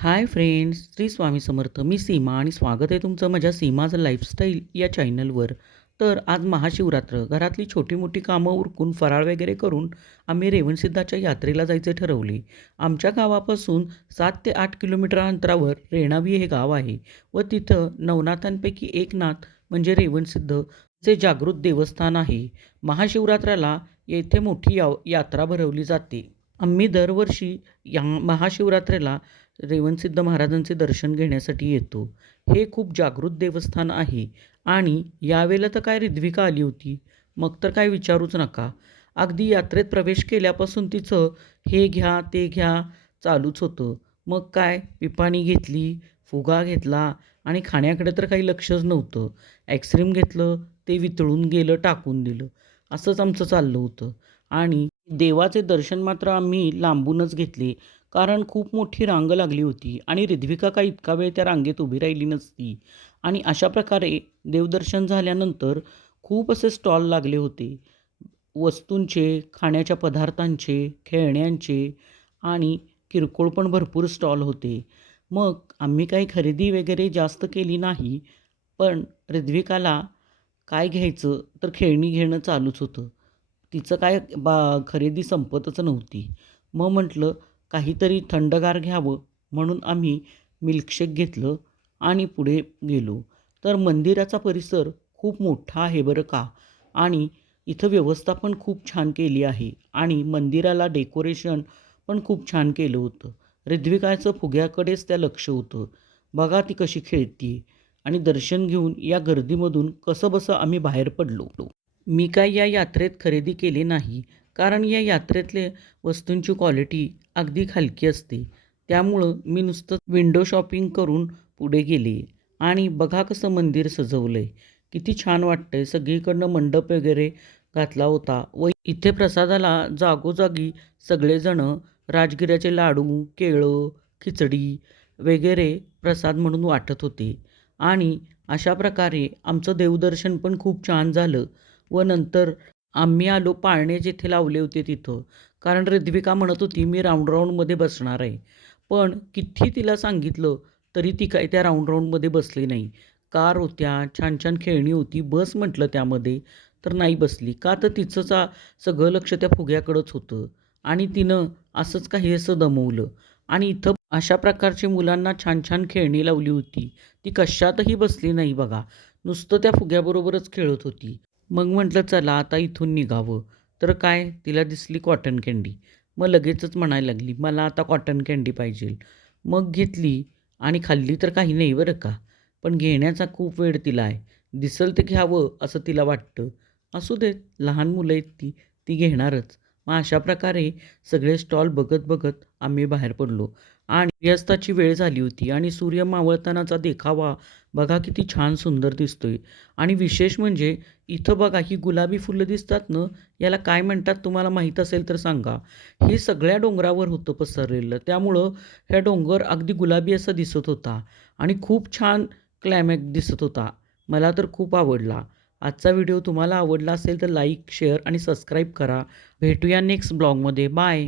Hi friends, Shri Swami Samarth. मी सीमा आणि स्वागत आहे तुमचं माझ्या सीमाज लाईफस्टाईल या चॅनलवर. तर आज महाशिवरात्र. घरातली छोटी-मोठी कामं उरकून फराळ वगैरे करून आम्ही रेवणसिद्धाच्या यात्रेला जायचे ठरवले. आमच्या गावापासून 7 ते 8 किलोमीटर अंतरावर रेणावी हे गाव आहे व तिथं नवनाथांपैकी एक नाथ म्हणजे रेवणसिद्ध चे जागृत देवस्थान आहे. महाशिवरात्राला येथे मोठी यात्रा भरवली जाते. आम्ही दरवर्षी या महाशिवरात्रेला रेवणसिद्ध महाराजांचे दर्शन घेण्यासाठी येतो. हे खूप जागृत देवस्थान आहे आणि यावेळेला तर काय रिद्विका आली होती. मग तर काय विचारूच नका. अगदी यात्रेत प्रवेश केल्यापासून तिचं हे घ्या, ते घ्या चालूच होतं. मग काय पिपाणी घेतली, फुगा घेतला आणि खाण्याकडे तर काही लक्षच नव्हतं. आईस्क्रीम घेतलं, ते वितळून गेलं, टाकून दिलं. असंच आमचं चाललं होतं आणि देवाचे दर्शन मात्र आम्ही लांबूनच घेतले. कारण खूप मोठी रांग लागली होती आणि रिद्विका काही इतका वेळ त्या रांगेत उभी राहिली नसती. आणि अशा प्रकारे देवदर्शन झाल्यानंतर खूप असे स्टॉल लागले होते. वस्तूंचे, खाण्याच्या पदार्थांचे, खेळण्यांचे आणि किरकोळ पण भरपूर स्टॉल होते. मग आम्ही काही खरेदी वगैरे जास्त केली नाही. पण रिद्विकाला काय घ्यायचं तर खेळणी घेणं चालूच होतं. तिचं काय खरेदी संपतच नव्हती. मग म्हटलं काहीतरी थंडगार घ्यावं म्हणून आम्ही मिल्कशेक घेतलं आणि पुढे गेलो. तर मंदिराचा परिसर खूप मोठा आहे बरं का आणि इथं व्यवस्था पण खूप छान केली आहे आणि मंदिराला डेकोरेशन पण खूप छान केलं होतं. रिद्विकाचं फुग्याकडेच त्या लक्ष होतं. बघा ती कशी खेळतीये आणि दर्शन घेऊन या गर्दीमधून कसंबसं आम्ही बाहेर पडलो. मी काय या यात्रेत खरेदी केली नाही, कारण या यात्रेतले वस्तूंची क्वालिटी अगदी खालकी असते. त्यामुळं मी नुसतं विंडो शॉपिंग करून पुढे गेले आणि बघा कसं मंदिर सजवलंय. किती छान वाटतंय. सगळीकडनं मंडप वगैरे घातला होता व इथे प्रसादाला जागोजागी सगळेजणं राजगिऱ्याचे लाडू, केळं, खिचडी वगैरे प्रसाद म्हणून वाटत होते आणि अशा प्रकारे आमचं देवदर्शन पण खूप छान झालं. व नंतर आम्ही आलो पाळणे जिथे लावले होते तिथं. कारण रिद्विका म्हणत होती मी राऊंड राऊंडमध्ये बसणार आहे. पण किती तिला सांगितलं तरी ती काय त्या राऊंड राऊंडमध्ये बसली नाही. कार होत्या, छान छान खेळणी होती, बस म्हटलं त्यामध्ये, तर नाही बसली. का तर तिचंच सगळं लक्ष त्या फुग्याकडंच होतं आणि तिनं असंच काही असं दमवलं. आणि इथं अशा प्रकारची मुलांना छान छान खेळणी लावली होती. ती कशातही बसली नाही बघा. नुसतं त्या फुग्याबरोबरच खेळत होती. मग म्हटलं चला आता इथून निघावं. तर काय तिला दिसली कॉटन कँडी. मग लगेचच म्हणायला लागली, "मला आता कॉटन कँडी पाहिजेल." मग घेतली आणि खाल्ली तर काही नाही बरं का. पण घेण्याचा खूप वेळ तिला आहे. दिसेल ते घ्यावं असं तिला वाटतं. असू देत, लहान मुलं आहेत ती, ती घेणारच. मग अशा प्रकारे सगळे स्टॉल बघत-बघत आम्ही बाहेर पडलो आणि सूर्यास्ताची वेळ झाली होती आणि सूर्य मावळतानाचा देखावा बघा किती छान सुंदर दिसतोय. आणि विशेष म्हणजे इथं बघा ही गुलाबी फुलं दिसतात ना, याला काय म्हणतात तुम्हाला माहीत असेल तर सांगा. हे सगळ्या डोंगरावर होतं पसरलेलं. त्यामुळं हा डोंगर अगदी गुलाबी असा दिसत होता आणि खूप छान क्लायमॅक्स दिसत होता. मला तर खूप आवडला. आजचा व्हिडिओ तुम्हाला आवडला असेल तर लाईक, शेअर आणि सबस्क्राईब करा. भेटूया नेक्स्ट ब्लॉगमध्ये. बाय.